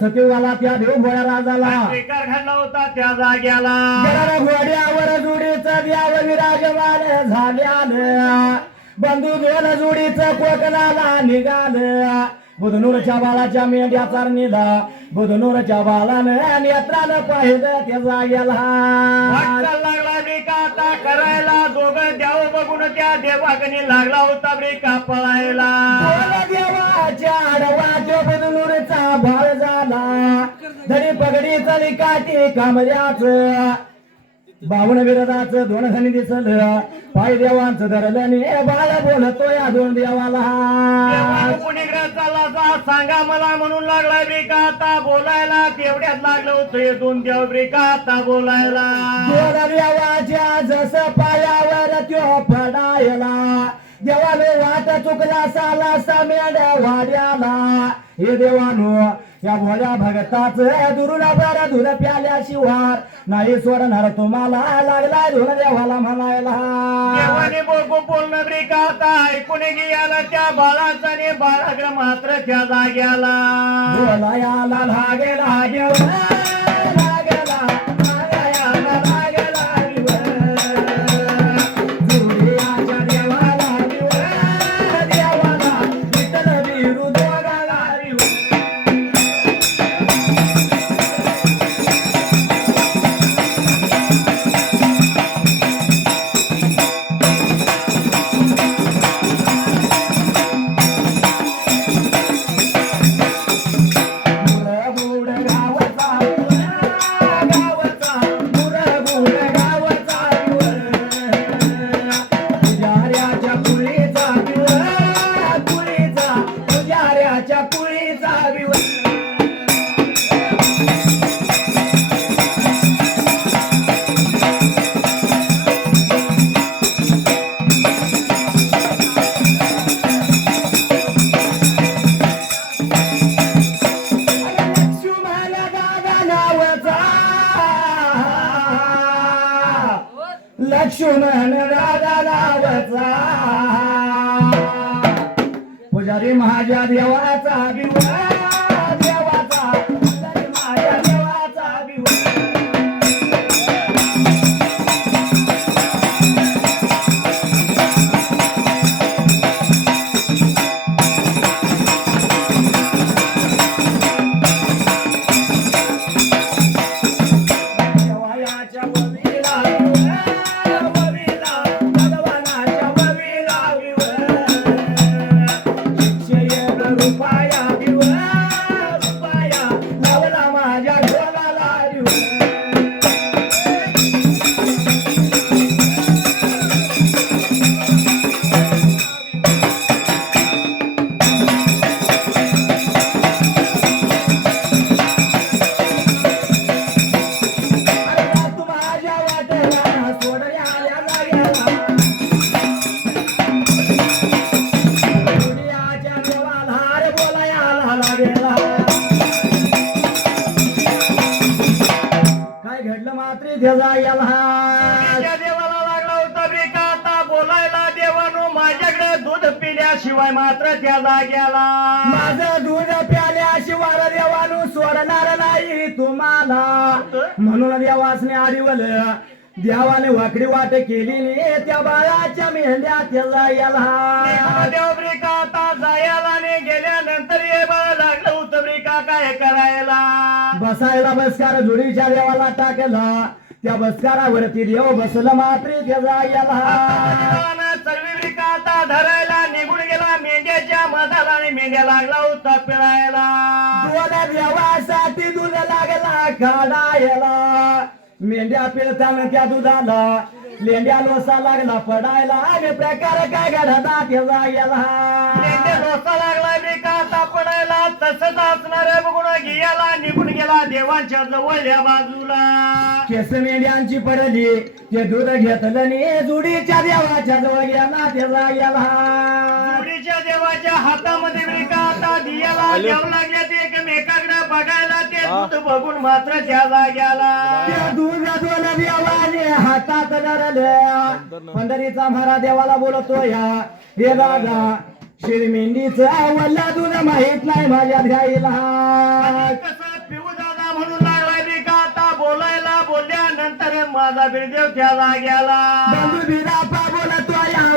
सतीवाला त्या देव भोळ्या राजाला स्वीकार घडला होता त्या जाग्याला. जरा घोड्यावर जोडीचं द्याव विराजमान झाल्यानं बंधू दोन जोडीचं कोकणाला निघालं. बुधनूरच्या बाळाच्या मेंढ्या चारणीला बुधनूरच्या बाळानं नेत्रानं पाहिलं त्या जाग्याला. लागला ब्रेका करायला दोघं द्यावं बघून त्या देवाकनी लागला होता ब्रेका पळायला. देवाच्या आडवाच्या बुधनूरचा भाळ झाला. धरी पगडी चली काठी कामऱ्याच बावण विरोधाचं दोन धनी दिसलं. पाय देवांचं धरलं बाळ बोलतो या दोन देवाला. सांगा मला म्हणून लागला ब्रेका. आता बोलायला तेवढ्यात लागलं होतं हे दोन देव ब्रेका. आता बोलायला. जस पायावर त्यो पडायला. देवाने वाट चुकला साला समेड्या वाड्याला. हे देवानो या भोळ्या भगताच दुरून बरं धुर प्याल्या शिवार. नाही सोडणार तुम्हाला लागला धुर देवाला म्हणायला. देवाने बघू बोलणं ब्रेका आता ऐकून गेला त्या बाळाचा ने बाळाग्र मात्र त्या जाग्याला. बोलायाला लागे लागे ஜாதியா पिल्याशिवाय मात्र त्या जाग्याला माझं दूध प्याल्याशिवाय देवानु सोडणार नाही तुम्हाला. म्हणून देवासने आडीवल देवाने वाकडी वाट केली ने त्या बाळाच्या मेंढ्या त्याला याला. देव ब्रेका आता जायला ने गेल्यानंतर हे बाळ लागलं होतं ब्रेका काय करायला? बसायला बसकार जोडीच्या देवाला टाकला. त्या बसकारावरती देव बसला मात्र त्याचा याला. सर्व आता धरायला आणि मेंढ्या लागला होता पिळायला. दोन दूध लागला काढायला मेंढ्या पिळताना त्या दुधाला लेंड्या लोसा लागला पडायला. आणि प्रकार काय घडता त्याचा गेला डोसा लागला बेका आता पडायला? तसंच असणार बघून घियाला. निघून गेला देवांच्या जवळच्या बाजूला. केस मेंढ्यांची पडली ते दूध घेतलं नी जुडीच्या देवाच्या जवळ गेला त्याचा गेला देवाच्या हातामध्ये बेका आता दियाला? देव लागल्या ते एकमेकाकडे बघायला. ते दूध बघून मात्र त्या जाग्याला त्या दूध दोन देवाने हातात धरल्या. पंढरीचा महारा देवाला बोलतो या हे दादा शिरमेंडीचं वल्ला दूध माहीत नाही माझ्या घ्यायला कसं पिऊ दादा म्हणून लागलाय बेका आता बोलायला? बोलल्यानंतर माझा बिरदेव त्या जाग्याला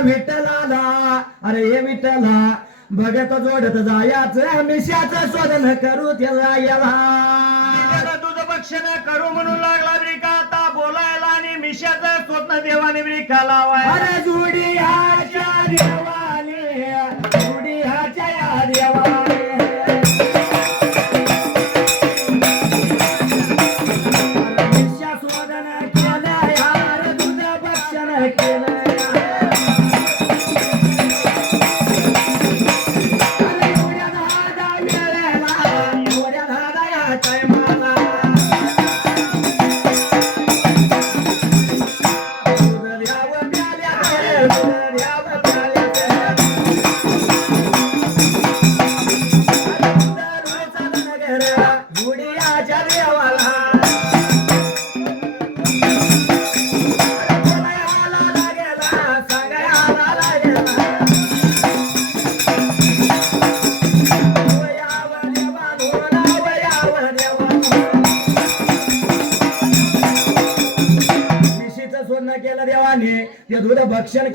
विठ्ठलाला. अरे हे विठ्ठला बघत जोडत जायाच मिशाच शोधन करू त्याला याला दूध भक्षण करू म्हणून लागला ब्रिका. आता बोलायला आणि मिशाचं स्वप्न देवाने ब्रिका लावाय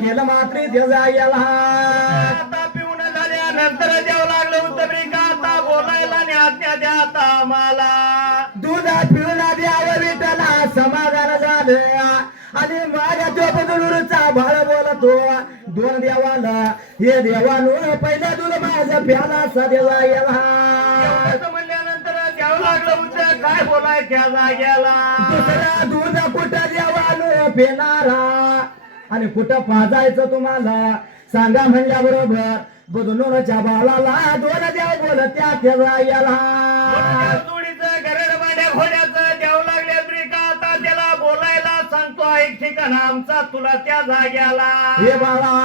केलं मात्र जायला. आता पिऊन झाल्यानंतर द्यावं लागलं होतं आता बोलायला आणि आज्ञा द्या आता आम्हाला. दूध पिऊन द्यावं विठला समाधान झालं. आणि माझ्या तो बदलूरचा भाळ बोलतो. दोन देवाला हे देवानो पहिलं दूध माझं प्याला सदेवा गेला एवढंच म्हणल्यानंतर द्यावं लागलं होतं काय बोलाय त्या जाग्याला? दुसरं दूध कुठं देवानो पेनारा आणि कुठं पाजायचं तुम्हाला? सांगा म्हणल्या बरोबर बदलूरच्या बाळाला दोन देव बोल त्या जोडीचं लागले ब्रिका आता त्याला बोलायला सांगतो एक ठिकाण आमचा तुला त्या जाग्याला. हे बाळा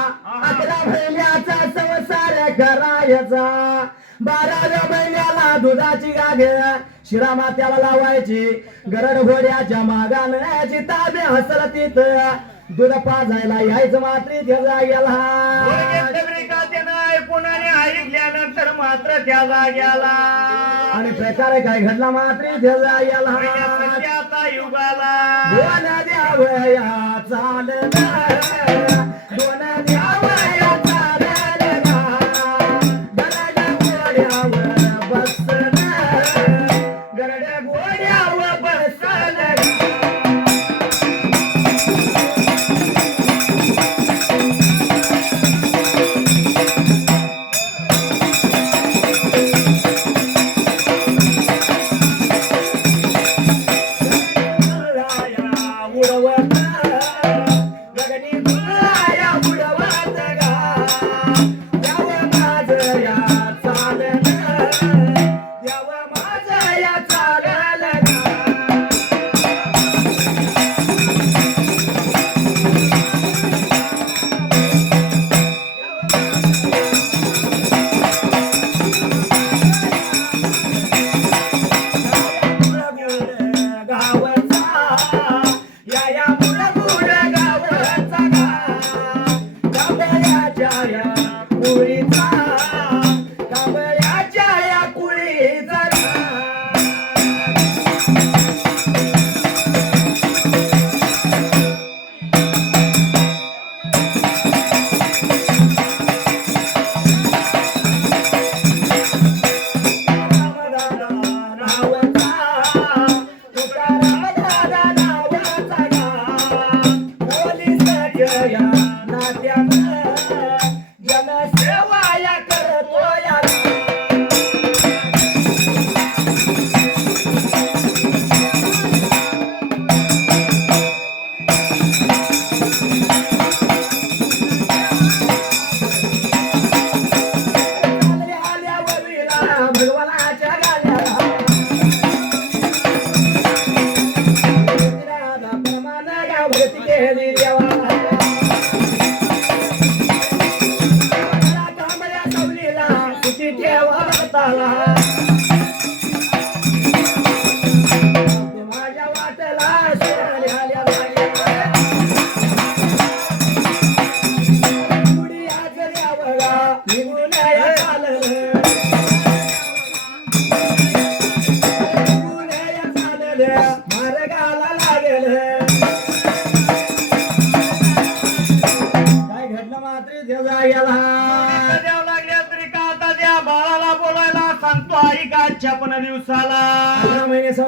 अकरा महिन्याचा संसार करायचा. बाराव्या महिन्याला दुधाची गागे शिरा मात्याला लावायची. गरड घोड्याच्या मागानं ताबे हसल तिथं दूध पाजायला यायचं मात्र ते जाग्याला घेतलं ब्रिका त्यानं ऐकून आणि ऐकल्यानंतर मात्र त्या जाग्याला आणि प्रकार काय घडला मात्र ते जाग्याला सत्याचा युगाला. दोन द्यावया चाललं दोन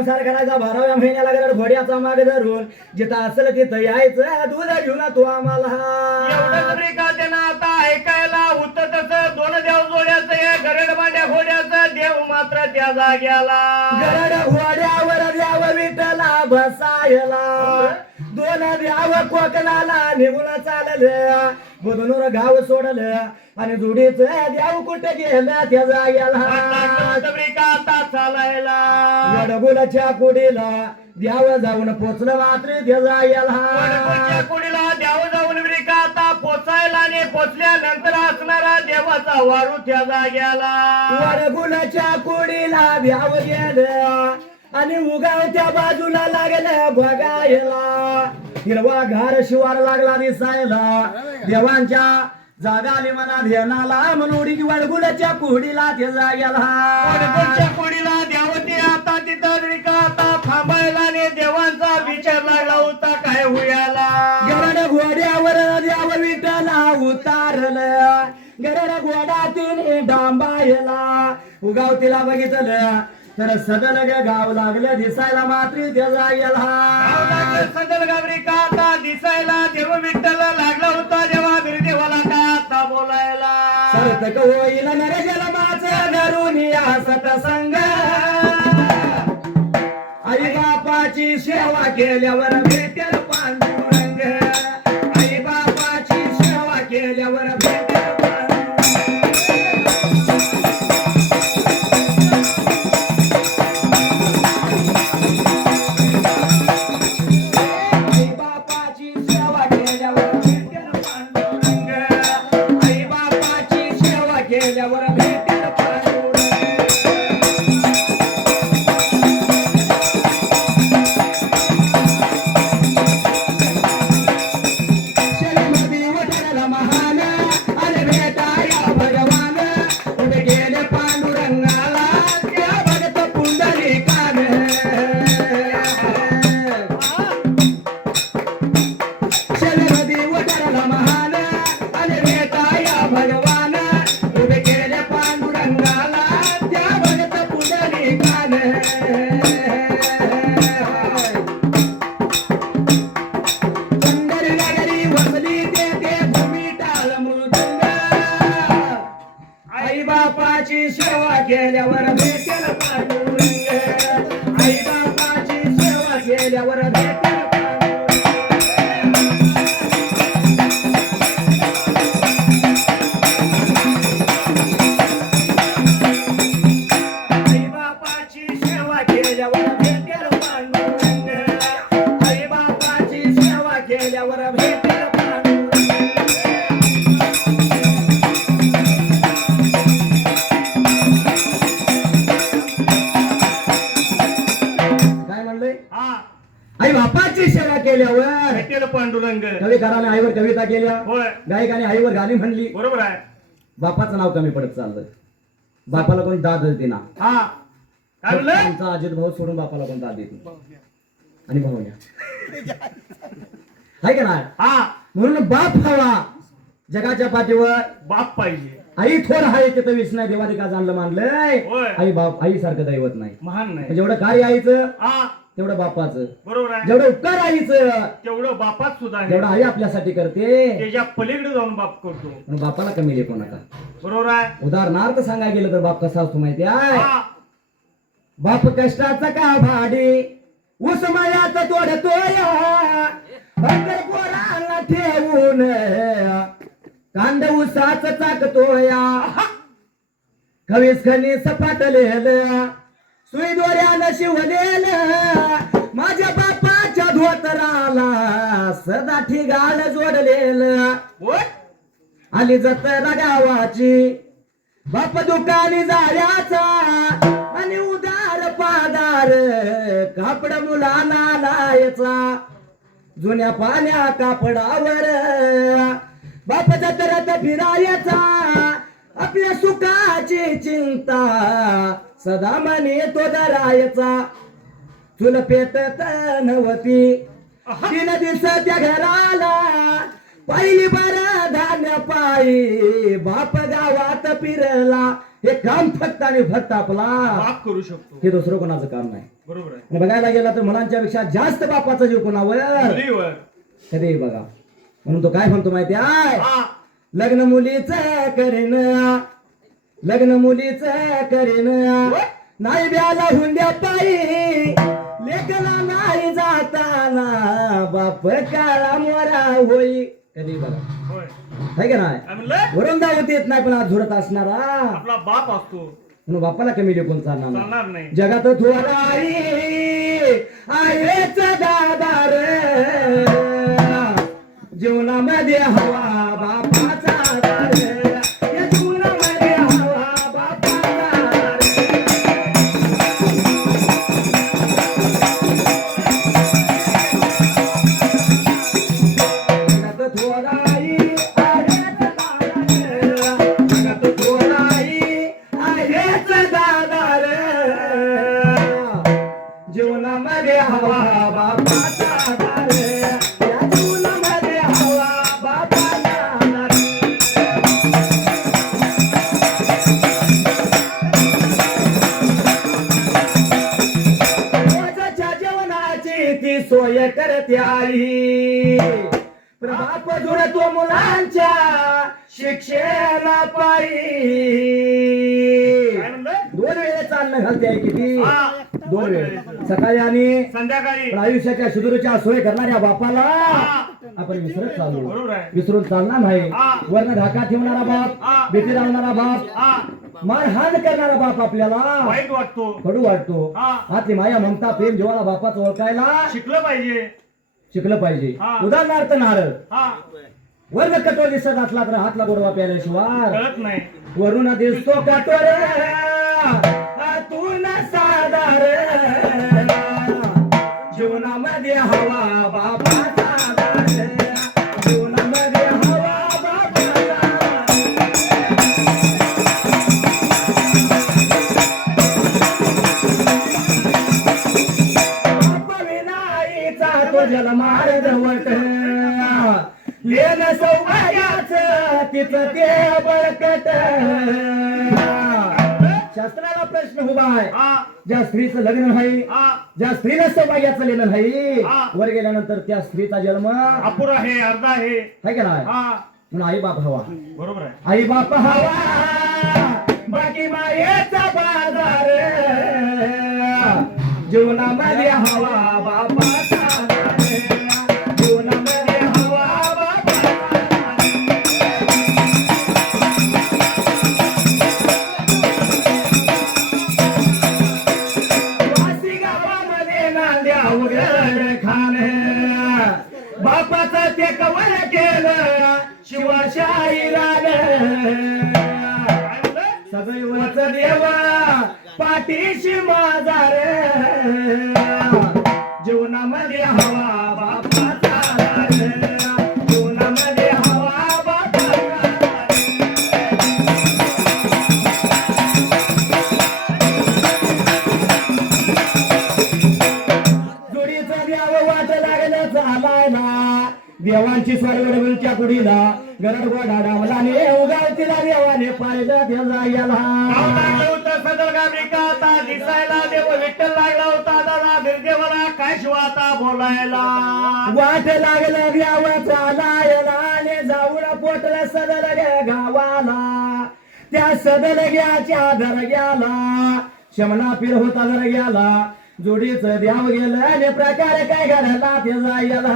संसार करायचा बाराव्या महिन्याला गरड घोड्याचा माग धरून जिथं असेल तिथं यायचं दूध घेऊन तू आम्हाला. आता ऐकायला होतं तसं. दोन देव जोड्याचं हे गरड मांड्या घोड्याचं देव मात्र त्या जाग्याला. गरड घोड्यावर द्याव विठला बसायला. दोन द्याव कोकणाला निघून चाललं बुधनूर गाव सोडलं आणि जोडीच द्याव कुठे गेलं त्या जाग्याला चालायला वडगुलाच्या कुडीला द्याव जाऊन पोचलं मात्र त्या जाग्याला कुडीला द्यावं जाऊन आता पोचायला आणि पोचल्यानंतर असणारा देवाचा वारू त्या जाग्याला वरगुलाच्या कुडीला द्याव गेलं आणि उगावत्या बाजूला लागलं बघायला. हिरवा घार शिवार लागला दिसायला देवांच्या जागा आली मना ध्यानाला म्हणून वडगुलाच्या कुडीला ते वडकोच्या जाग्याला कुडीला द्यावती आता तिथं बरी का आता थांबायला आणि देवांचा विचार लागला होता काय हुयाला? गरड घोड्यावर द्याव विठला उतारलं. गरड घोडातील डांबायला. उगाव तिला बघितलं. तर सदल ग गाव लागलं दिसायला मात्र सदल गावरी का आता दिसायला देव विठ्ठल लागला होता देवा देवाला का आता बोलायला. सरतक होईल नरजल माच धरून या सतसंग आई बापाची सेवा केल्यावर होय गायकाने आईवर गाणी म्हणली. बरोबर आहे. बापाचं नाव कमी पडत चाललं बापाला कोण दाद देते ना. हा. काय म्हणलं? आमचा अजित भाऊ सोडून बापाला कोण दाद देत नाही. आणि भाऊया हाय का नाही? हा. म्हणून बाप हवा. जगाच्या पाठीवर. बाप पाहिजे. आई थोर हाय ते तर विष्णा देवाने का जाणलं मानलंय? होय. आई बाप आई सारखं दैवत नाही. महान नाही. म्हणजे जेवढं कार्य आईचं हा. तेवढं बापाचं. बरोबर आहे. जेवढं उपकार आईचं. तेवढं बापात सुद्धा आहे. जेवढं आई आपल्यासाठी करते. त्याच्या पलीकडे जाऊन बाप करतो. म्हणून बापाला कमी लेखू नका. बरोबर आहे. उदाहरणार्थ सांगायला गेलं तर बाप कसा असतो माहिती आहे? हा. बाप कष्टाचा का भाडी? उसमयाचा तोडतोय अंतर पोरांना ठेवून कांद उसाच चाकतोय खवीस खनी सपाटलेलं सुई दोऱ्यानं शिवलेलं माझ्या बापाच्या धोतराला सदा ठिगाण जोडलेलं. आली जत्रा गावाची बाप दुकानी जायचा आणि उदार पादार कापड मुलांना लायचा. जुन्या पाण्या कापडावर बाप जत्रत फिरायचा आपल्या सुखाची चिंता सदा मने तो धरायचा चुल पेटत नव्हती. तीन त्या घराला पहिली बार धान्य पायी. बाप गावात फिरला हे काम फक्त आणि फक्त आपला. बाप करू शकतो. हे दुसरं कोणाचं काम नाही. बरोबर आहे. आणि बघायला गेलं तर मुलांच्या पेक्षा जास्त बापाचा जीव कोणावर? मुलीवर. कधी बघा. म्हणून तो काय म्हणतो माहिती आहे? हा. लग्न मुलीच करेन लग्न मुलीच करेन. नाही ब्याला हुंड्या पायी लेकला नाही जाताना बाप काळा मोरा होई. कधी बघा? है का नाही? वरून दावत येत नाही पण आज झुरत असणारा आपला बाप असतो. म्हणून बापाला कमी लेखून चालणार नाही. जगात थोराई आहेच दादार. जीवनामध्ये हवा बापाचा सकाळी आणि संध्याकाळी. पण आयुष्याच्या सुदूरच्या सोय करणाऱ्या बापाला. आपण विसरत आहे. विसरून चालणार नाही. वर्ण धाका ठेवणारा. बाप भीती लावणारा बाप मारहाण करणारा बाप आपल्याला. वाईट वाटतो. कडू वाटतो. आतली माया ममता प्रेम जेव्हा बापाचं ओळखायला शिकलं पाहिजे. शिकलं पाहिजे. उदाहरणार्थ नारळ. वर्ण कठोर दिसत असला तर हातला गोडवा नाही. वरून दिसतो कठोर आतून साधार जलमार दवट लेन सौभाग्याच तिचं ते बळकट. शास्त्राला प्रश्न उभा आहे. हा. ज्या स्त्रीचं लग्न नाही हा. ज्या स्त्रीला सौभाग्याचं लेणं नाही हा. वर गेल्यानंतर त्या स्त्रीचा जन्म अपुरा आहे अर्धा आहे. का नाही? हा. आई बाप हवा. बरोबर आहे. आई बाप हवा. बाकी मायेचा बाजार. जीवनामध्ये हवा बापाचा. पाठीशी माझा रे देवांची स्वर्गडबलच्या कुडीला गरड गोडा डावला ने उगावतीला देवाने पाहिलं जाग्याला लागलं होतं सदर दिसायला देव विठ्ठल लागला होता दादा बिरदेवाला काय शिवाता बोलायला? वाट लागलं द्याव चालायला ने जाऊन पोटला सदलग्या गावाला. त्या सदलग्याच्या दर्ग्याला शमना पीर होता दर्ग्याला. जोडीचं द्याव गेलं आणि प्रकार काय घडला ते जायला.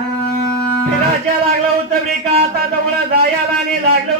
फिराच्या लागलं होतं ब्रिका आता तुम्हाला जायला आणि लागलं